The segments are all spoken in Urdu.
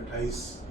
28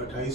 28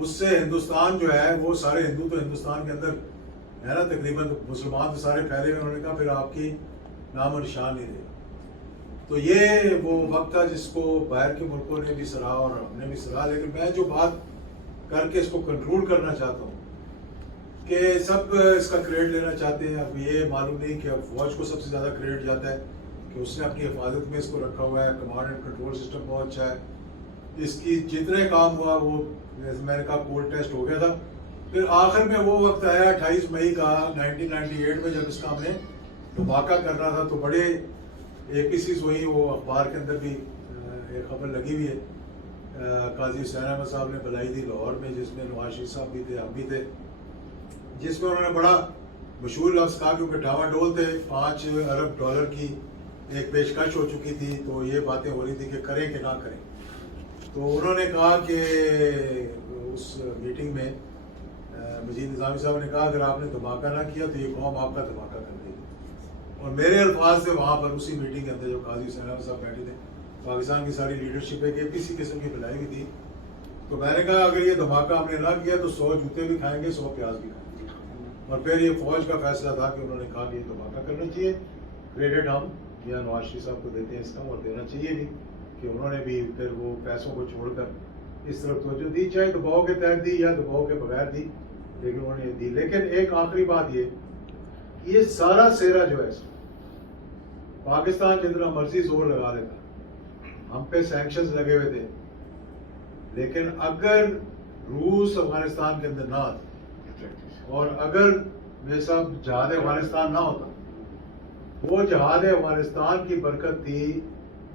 اس سے ہندوستان جو ہے وہ سارے ہندو تو ہندوستان کے اندر ہے نا تقریباً، مسلمان تو سارے پھیلے ہوئے. انہوں نے کہا پھر آپ کی نام و نشان نہیں رہے. تو یہ وہ وقت تھا جس کو باہر کے ملکوں نے بھی سراہا اور ہم نے بھی سراہا. لیکن میں جو بات کر کے اس کو کنکلوڈ کرنا چاہتا ہوں کہ سب اس کا کریڈٹ لینا چاہتے ہیں. اب یہ معلوم نہیں کہ فوج کو سب سے زیادہ کریڈٹ جاتا ہے کہ اس نے اپنی حفاظت میں اس کو رکھا ہوا ہے. کمانڈ اینڈ کنٹرول سسٹم بہت اچھا ہے. اس کی جتنے کام ہوا وہ میں نے کہا کولڈ ٹیسٹ ہو گیا تھا. پھر آخر میں وہ وقت آیا 28 مئی کا 1998 میں، جب اس کا ہم نے دھماکہ کرنا تھا. تو بڑے APCs ہوئی، وہ اخبار کے اندر بھی ایک خبر لگی ہوئی ہے. قاضی حسین احمد صاحب نے بلائی تھی لاہور میں، جس میں نواز شریف صاحب بھی تھے، ہم بھی تھے، جس میں انہوں نے بڑا مشہور لفظ کہا کیونکہ ڈاواڈول تھے. 5 ارب ڈالر کی ایک پیشکش ہو چکی تھی. تو یہ باتیں ہو رہی تھی کہ کریں کہ نہ کریں. تو انہوں نے کہا کہ اس میٹنگ میں مجید نظامی صاحب نے کہا اگر آپ نے دھماکہ نہ کیا تو یہ قوم آپ کا دھماکہ کر دے گی. اور میرے الفاظ تھے وہاں پر اسی میٹنگ کے اندر جو قاضی حسین احمد صاحب بیٹھے تھے. پاکستان کی ساری لیڈرشپ ایک APC قسم کی بلائی ہوئی تھی. تو میں نے کہا اگر یہ دھماکہ ہم نے نہ کیا تو 100 جوتے بھی کھائیں گے، 100 پیاز بھی کھائیں گے. اور پھر یہ فوج کا فیصلہ تھا کہ انہوں نے کہا کہ یہ دھماکہ کرنا چاہیے. کریڈٹ ہم یا نواز شریف صاحب کو دیتے ہیں اس کا، اور دینا چاہیے بھی کہ انہوں نے بھی پھر وہ پیسوں کو چھوڑ کر اس طرف توجہ دی، چاہے دباؤ کے تحت دی یا دباؤ کے بغیر دی، لیکن انہوں نے دی. لیکن ایک آخری بات یہ سارا سیرا جو ہے پاکستان جتنا مرضی زور لگا لیتا، ہم پہ سینکشنز لگے ہوئے تھے، لیکن اگر روس افغانستان کے اندر نہ آتا اور اگر میرے صاحب جہاد افغانستان نہ ہوتا، وہ جہاد افغانستان کی برکت تھی،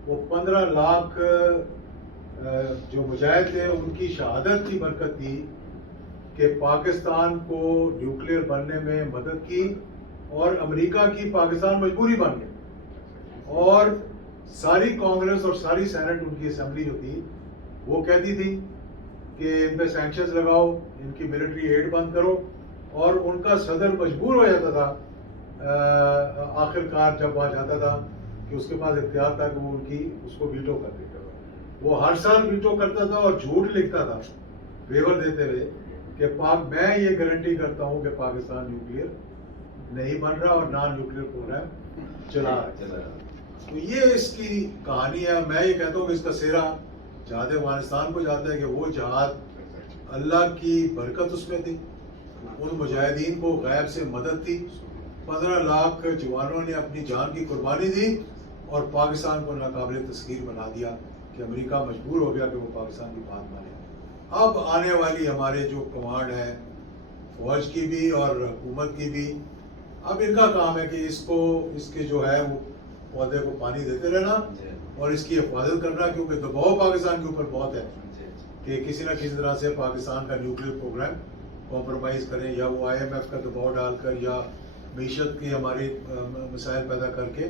وہ 15 لاکھ جو مجاہد تھے ان کی شہادت کی برکت تھی کہ پاکستان کو نیوکلیئر بننے میں مدد کی، اور امریکہ کی پاکستان مجبوری بن گئی. اور ساری کانگریس اور ساری سینٹ ان کی اسمبلی جو تھی وہ کہتی تھی کہ ان پہ سینکشنز لگاؤ، ان کی ملٹری ایڈ بند کرو. اور ان کا صدر مجبور ہو جاتا تھا آخر کار جب آ جاتا تھا کہ اس کے پاس اختیار تھا کہ وہ اس کو ویٹو کر دیتا تھا. وہ ہر سال ویٹو کرتا تھا اور جھوٹ لکھتا تھا ویور دیتے ہوئے کہ میں یہ گارنٹی کرتا ہوں کہ پاکستان نیوکلیئر نہیں بن رہا اور نان نیوکلیئر پروگرام چلا رہا. تو یہ اس کی کہانی ہے. میں یہ کہتا ہوں کہ اس کا سہرا جہاد افغانستان کو جاتا ہے کہ وہ جہاد اللہ کی برکت اس میں تھی، ان مجاہدین کو غیب سے مدد تھی. 15 لاکھ جوانوں نے اپنی جان کی قربانی دی اور پاکستان کو ناقابل تسخیر بنا دیا کہ امریکہ مجبور ہو گیا کہ وہ پاکستان کی بات مانے. اب آنے والی ہمارے جو کمانڈ ہے فوج کی بھی اور حکومت کی بھی، اب ان کا کام ہے کہ اس کے جو ہے وہ پودے کو پانی دیتے رہنا اور اس کی حفاظت کرنا، کیونکہ دباؤ پاکستان کے اوپر بہت ہے کہ کسی نہ کسی طرح سے پاکستان کا نیوکلیئر پروگرام کمپرومائز کریں، یا وہ IMF کا دباؤ ڈال کر یا معیشت کی ہماری مسائل پیدا کر کے.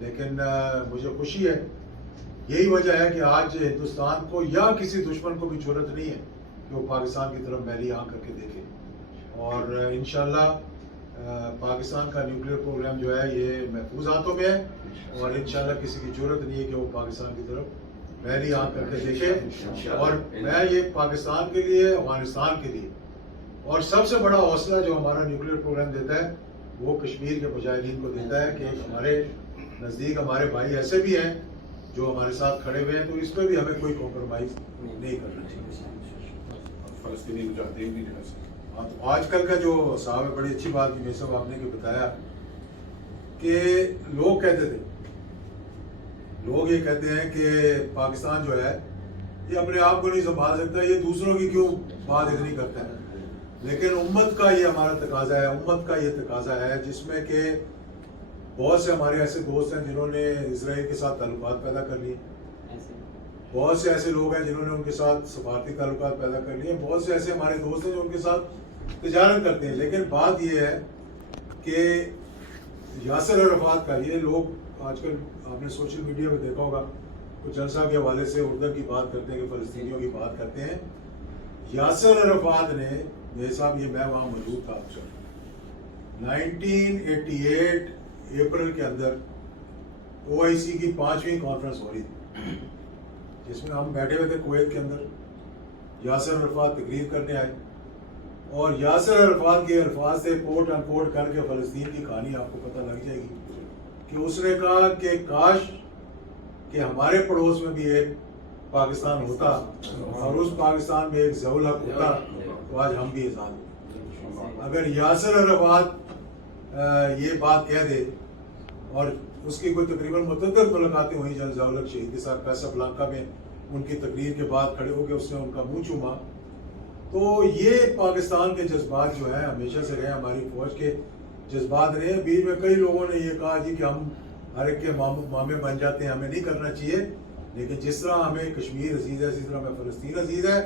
لیکن مجھے خوشی ہے، یہی وجہ ہے کہ آج ہندوستان کو یا کسی دشمن کو بھی جرأت نہیں ہے کہ وہ پاکستان کی طرف میلی آنکھ کر کے دیکھے. اور انشاءاللہ پاکستان کا نیوکلیئر پروگرام جو ہے یہ محفوظ ہاتھوں میں ہے، اور انشاءاللہ کسی کی جرأت نہیں ہے کہ وہ پاکستان کی طرف میلی آنکھ کر کے دیکھے. اور میں یہ پاکستان کے لیے، افغانستان کے لیے، اور سب سے بڑا حوصلہ جو ہمارا نیوکلیئر پروگرام دیتا ہے وہ کشمیر کے مجاہدین کو دیتا ہے کہ ہمارے نزدیک ہمارے بھائی ایسے بھی ہیں جو ہمارے ساتھ کھڑے ہوئے ہیں، تو اس پہ بھی ہمیں کوئی کمپرومائز نہیں کرنا چاہیے. فلسطینی مجاہدین بھی جو تو آج کل کا جو صاحب ہے، بڑی اچھی بات کی میں سب آپ نے کہ بتایا کہ لوگ کہتے تھے، لوگ یہ کہتے ہیں کہ پاکستان جو ہے یہ اپنے آپ کو نہیں سنبھال سکتا، یہ دوسروں کی کیوں بات اتنی کرتا ہے. لیکن امت کا یہ ہمارا تقاضا ہے، امت کا یہ تقاضا ہے، جس میں کہ بہت سے ہمارے ایسے دوست ہیں جنہوں نے اسرائیل کے ساتھ تعلقات پیدا کر لیے، بہت سے ایسے لوگ ہیں جنہوں نے ان کے ساتھ سفارتی تعلقات پیدا کر لیے، بہت سے ایسے ہمارے دوست ہیں جو ان کے ساتھ تجارت کرتے ہیں. لیکن بات یہ ہے کہ یاسر عرفات کا، یہ لوگ آج کل آپ نے سوشل میڈیا پہ دیکھا ہوگا کچھ جلسہ کے حوالے سے اردو کی بات کرتے ہیں کہ فلسطینیوں کی بات کرتے ہیں. یاسر عرفات نے، میرے صاحب یہ میں وہاں موجود تھا 1988 اپریل کے اندر OIC کی 5ویں کانفرنس ہو رہی تھی، جس میں ہم بیٹھے ہوئے تھے کویت کے اندر. یاسر عرفات تقریر کرنے آئے اور یاسر عرفات کے الفاظ سے کوٹ ان کوٹ کر کے فلسطین کی کہانی آپ کو پتہ لگ جائے گی کہ اس نے کہا کہ کاش کہ ہمارے پڑوس میں بھی ایک پاکستان ہوتا اور اس پاکستان میں ایک ضیاء الحق ہوتا تو آج ہم بھی آزاد ہوتے۔ اگر یاسر عرفات یہ بات کہہ دے اور اس کی کوئی تقریباً متعدد ملاقاتیں ہوئی جن ضیاء الحق شہید کے ساتھ کاسابلانکا میں ان کی تقریر کے بعد کھڑے ہو کے اس نے ان کا منہ چوما، تو یہ پاکستان کے جذبات جو ہیں ہمیشہ سے رہے، ہماری فوج کے جذبات رہے ہیں۔ بیچ میں کئی لوگوں نے یہ کہا جی کہ ہم ہر ایک کے مامے بن جاتے ہیں، ہمیں نہیں کرنا چاہیے، لیکن جس طرح ہمیں کشمیر عزیز ہے اسی طرح ہمیں فلسطین عزیز ہے،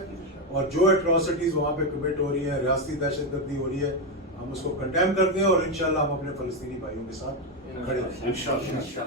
اور جو ایٹراسٹیز وہاں پہ کمٹ ہو رہی ہے، ریاستی دہشت گردی ہو رہی ہے، ہم اس کو کنڈیم کرتے ہیں اور انشاءاللہ ہم اپنے فلسطینی بھائیوں کے ساتھ کھڑے ہیں۔ انشاءاللہ۔